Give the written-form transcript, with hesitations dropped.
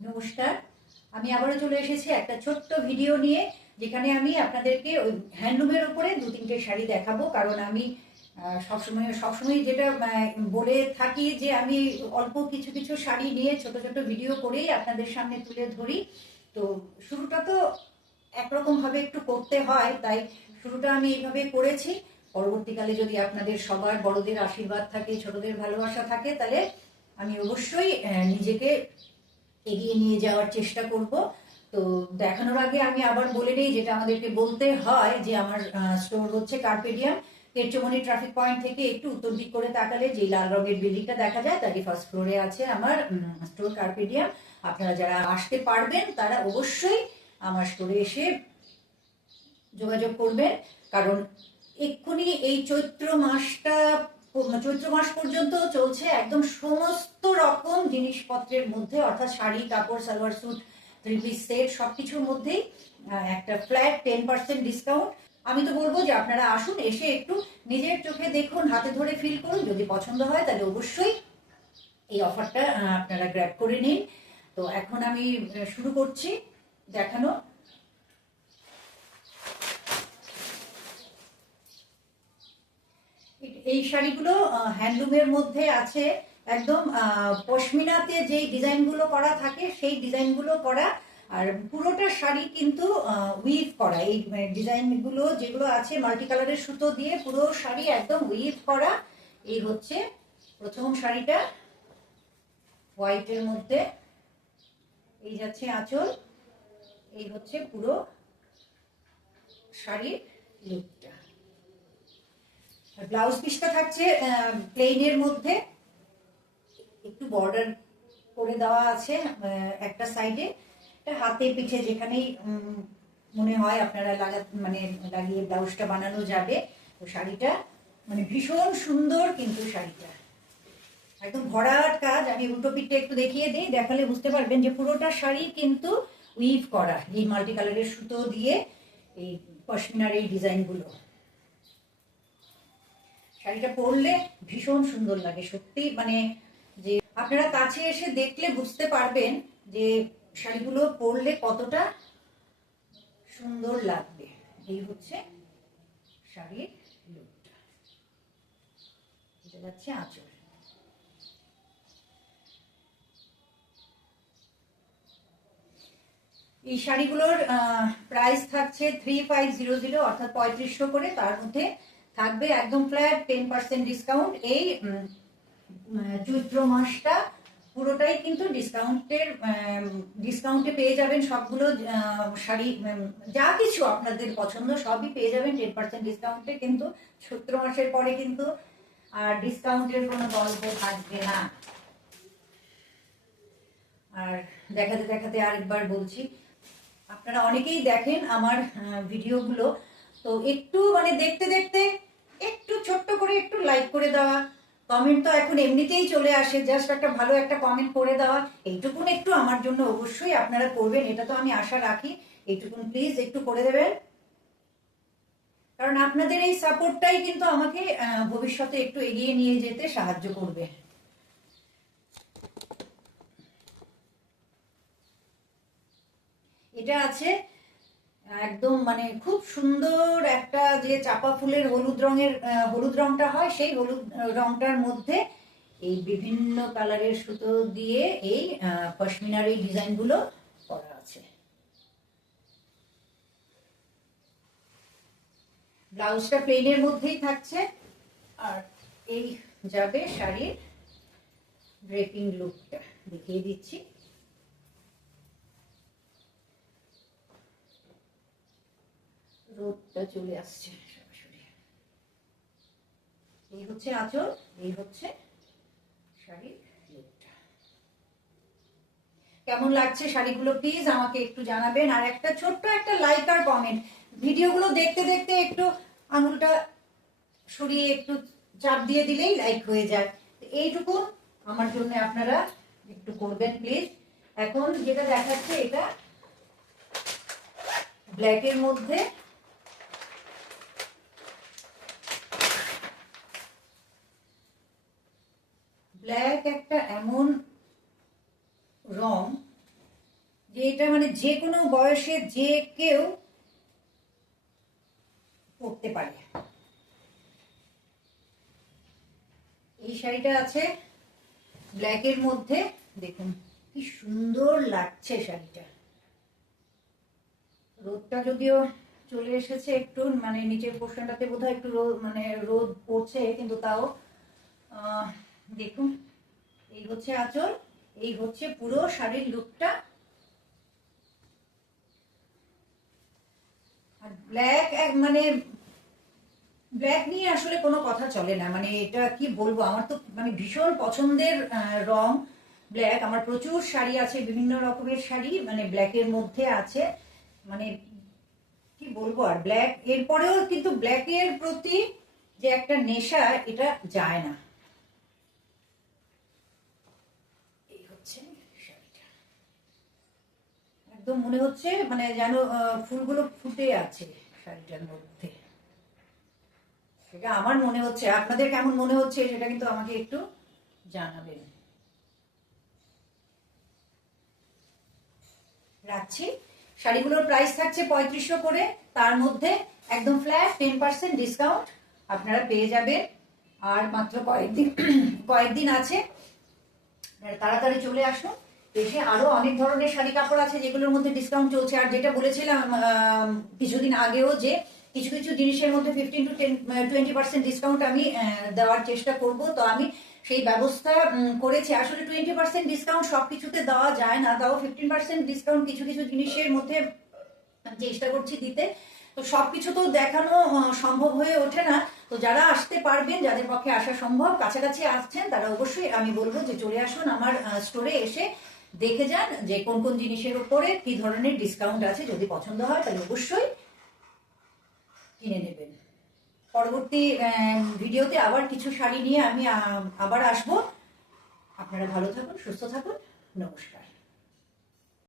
নমস্কার, আমি আবারও চলে এসেছি একটা ছোট্ট ভিডিও নিয়ে, যেখানে আমি আপনাদেরকে ওই হ্যান্ডলুমের উপরে দু তিনটে শাড়ি দেখাবো। কারণ আমি সবসময় যেটা বলে থাকি যে আমি অল্প কিছু কিছু শাড়ি নিয়ে ছোট ছোট ভিডিও করেই আপনাদের সামনে তুলে ধরি। তো শুরুটা তো একরকম ভাবে একটু করতে হয়, তাই শুরুটা আমি এইভাবে করেছি। পরবর্তীকালে যদি আপনাদের সবার বড়দের আশীর্বাদ থাকে, ছোটদের ভালোবাসা থাকে, তাহলে আমি অবশ্যই নিজেকে এগিয়ে নিয়ে যাওয়ার চেষ্টা করব। তো দেখানোর আগে আমি আবার বলে নিই, যেটা আমাদেরকে বলতে হয়, যে আমার স্টোর হচ্ছে কার্পেডিয়াম। কেরচমনি ট্রাফিক পয়েন্ট থেকে একটু উত্তর দিক করে তাকালে যে লাল রঙের বিল্ডিংটা দেখা যায়, তারই ফার্স্ট ফ্লোরে আছে আমার স্টোর কার্পেডিয়াম। আপনারা যারা আসতে পারবেন তারা অবশ্যই আমার স্টোরে এসে যোগাযোগ করবেন। কারণ এক্ষুনি এই চৈত্র মাস পর্যন্ত চলছে একদম সমস্ত রকম জিনিসপত্রের মধ্যে, অর্থাৎ শাড়ি, কাপড়, salwar suit, three piece set সবকিছুর মধ্যেই একটা ফ্ল্যাট 10% ডিসকাউন্ট। আমি তো বলবো যে আপনারা আসুন, এসে একটু নিজের চোখে দেখুন, হাতে ধরে ফিল করুন। যদি পছন্দ হয় তাহলে অবশ্যই এই অফারটা আপনারা গ্র্যাব করে নিন। তো এখন আমি শুরু করছি দেখানো। এই শাড়িগুলো হ্যান্ডলুমের মধ্যে আছে, একদম পশমিনাতে যে ডিজাইনগুলো করা থাকে সেই ডিজাইনগুলো করা। আর পুরোটা শাড়ি কিন্তু উইভ করা। এই ডিজাইনগুলো যেগুলো আছে মাল্টি কালারের সুতো দিয়ে পুরো শাড়ি একদম উইভ করা। এই হচ্ছে প্রথম শাড়িটা, হোয়াইটের মধ্যে। এই যাচ্ছে আঁচল, এই হচ্ছে পুরো শাড়ির লুকটা। ব্লাউজ পিসটা থাকছে প্লেনের মধ্যে, একটু বর্ডার করে দেওয়া আছে একটা সাইডে। হাতে পিঠে যেখানেই মনে হয় আপনারা লাগিয়ে ব্লাউজটা বানানো যাবে। তো শাড়িটা ভীষণ সুন্দর, কিন্তু শাড়িটা একদম ভরাট কাজ। আমি উল্টো পিঠটা একটু দেখিয়ে দিই, দেখালে বুঝতে পারবেন যে পুরোটা শাড়ি কিন্তু উইভ করা, এই মাল্টি কালারের সুতো দিয়ে এই পশমিনার এই ডিজাইনগুলো। শাড়িটা পরলে ভীষণ সুন্দর লাগে সত্যি, যে আপনারা কাছে এসে দেখলে বুঝতে পারবেন যে শাড়িগুলো পরলে কতটা সুন্দর লাগবে। এই হচ্ছে শাড়ির লুকটা, এটা যাচ্ছে আঁচল। এই শাড়িগুলোর প্রাইস থাকছে 3500, অর্থাৎ 3500 করে। তার মধ্যে থাকবে একদম ফ্ল্যাট 10% ডিসকাউন্ট। এই চৈত্র মাসটা পুরোটাই কিন্তু ডিসকাউন্টে পেয়ে যাবেন। সবগুলো শাড়ি, যা কিছু আপনাদের পছন্দ সবই পেয়ে যাবেন 10% ডিসকাউন্টে। কিন্তু চৈত্র মাসের পরে কিন্তু আর ডিসকাউন্টের কোনো গল্প থাকবে না। আর দেখাতে দেখাতে আরেকবার বলছি, আপনারা অনেকেই দেখেন আমার ভিডিওগুলো, তো একটু দেখতে দেখতে একটু ছোট্ট করে একটু লাইক করে দেওয়া, কমেন্ট তো এখন এমনিতেই চলে আসে, জাস্ট একটা ভালো একটা কমেন্ট করে দেওয়া, এইটুকুন একটু আমার জন্য অবশ্যই আপনারা করবেন, এটা তো আমি আশা রাখি। এইটুকুন প্লিজ একটু করে দেবেন, কারণ আপনাদের এই সাপোর্টটাই কিন্তু আমাকে ভবিষ্যতে একটু এগিয়ে নিয়ে যেতে সাহায্য করবে। এটা আছে একদম খুব সুন্দর একটা, যে চাপা ফুলের হলুদ রংটা হয়, সেই হলুদ রংটার মধ্যে এই বিভিন্ন কালারের সুতো দিয়ে এই পশমিনার এই ডিজাইনগুলো করা আছে। ব্লাউজটা প্লেনের মধ্যেই থাকছে। আর এই যাবে শাড়ির ড্রেপিং লুকটা, দেখিয়ে দিচ্ছি। রোদটা চলে আসছে সরাসরি। এই হচ্ছে আঁচল, এই হচ্ছে শাড়ির লুকটা। কেমন লাগছে শাড়িগুলো প্লিজ আমাকে একটু জানাবেন। আর একটা ছোট্ট একটা লাইক আর কমেন্ট। ভিডিওগুলো দেখতে দেখতে একটু আঙুলটা সরিয়ে একটু চাপ দিয়ে দিলেই লাইক হয়ে যায়। এইটুকু আমার জন্য আপনারা একটু করবেন প্লিজ। এখন যেটা দেখাচ্ছে, এটা ব্ল্যাকের মধ্যে, ব্ল্যাক একটা এমন রং মানে যে কোনো বয়সে যে কেউ পরতে পারে। এই শাড়িটা আছে ব্ল্যাকের মধ্যে, দেখুন কি সুন্দর লাগছে শাড়িটা। রোদটা যদিও চলে এসেছে একটু, মানে নিচের পোর্শনটাতে বোধহয় একটু রোদ, মানে রোদ পড়ছে, কিন্তু তাও দেখুন এই হচ্ছে আঁচল, এই হচ্ছে পুরো শাড়ির লুকটা। আর ব্ল্যাক মানে ব্ল্যাক নিয়ে আসলে কোনো কথা চলে না, মানে এটা কি বলবো, আমার তো মানে ভীষণ পছন্দের রং ব্ল্যাক। আমার প্রচুর শাড়ি আছে, বিভিন্ন রকমের শাড়ি মানে ব্ল্যাকের মধ্যে আছে, মানে কি বলবো। আর ব্ল্যাক এরপরেও কিন্তু ব্ল্যাকের প্রতি যে একটা নেশা, এটা যায় না। এই হচ্ছে শাড়িটা, একদম মনে হচ্ছে মানে যেন ফুলগুলো ফুটে আছে শাড়িটার মধ্যে। সেটা আমার মনে হচ্ছে, আপনাদের কেমন মনে হচ্ছে সেটা কিন্তু আমাকে একটু জানাবেন। রাখছি। শাড়িগুলোর প্রাইস থাকছে 3500 করে, তার মধ্যে একদম ফ্ল্যাট 10% ডিসকাউন্ট আপনারা পেয়ে যাবেন। আর মাত্র কয়েকদিন আছে, তাড়াতাড়ি চলে আসুন। এসে আরো অনেক ধরনের শাড়ি কাপড় আছে যেগুলোর মধ্যে ডিসকাউন্ট চলছে। আর যেটা বলেছিলাম কিছুদিন আগেও, যে কিছু কিছু জিনিসের মধ্যে 15 to 20% ডিসকাউন্ট আমি দেওয়ার চেষ্টা করব, তো আমি সেই ব্যবস্থা করেছি। আসলে 20% ডিসকাউন্ট সবকিছুতে দেওয়া যায় না, তাও 15% ডিসকাউন্ট কিছু কিছু জিনিসের মধ্যে চেষ্টা করছি দিতে। তো সবকিছু তো দেখানো সম্ভব হয়ে ওঠে না, তো যারা আসতে পারবেন, যাদের পক্ষে আসা সম্ভব, কাছাকাছি আসছেন, তারা অবশ্যই আমি বলবো যে চলে আসুন আমার স্টোরে, এসে দেখে যান যে কোন কোন জিনিসের উপরে কি ধরনের ডিসকাউন্ট আছে। যদি পছন্দ হয় তাহলে অবশ্যই কিনে নেবেন। পরবর্তী ভিডিওতে আবার কিছু শাড়ি নিয়ে আমি আবার আসবো। আপনারা ভালো থাকুন, সুস্থ থাকুন, নমস্কার।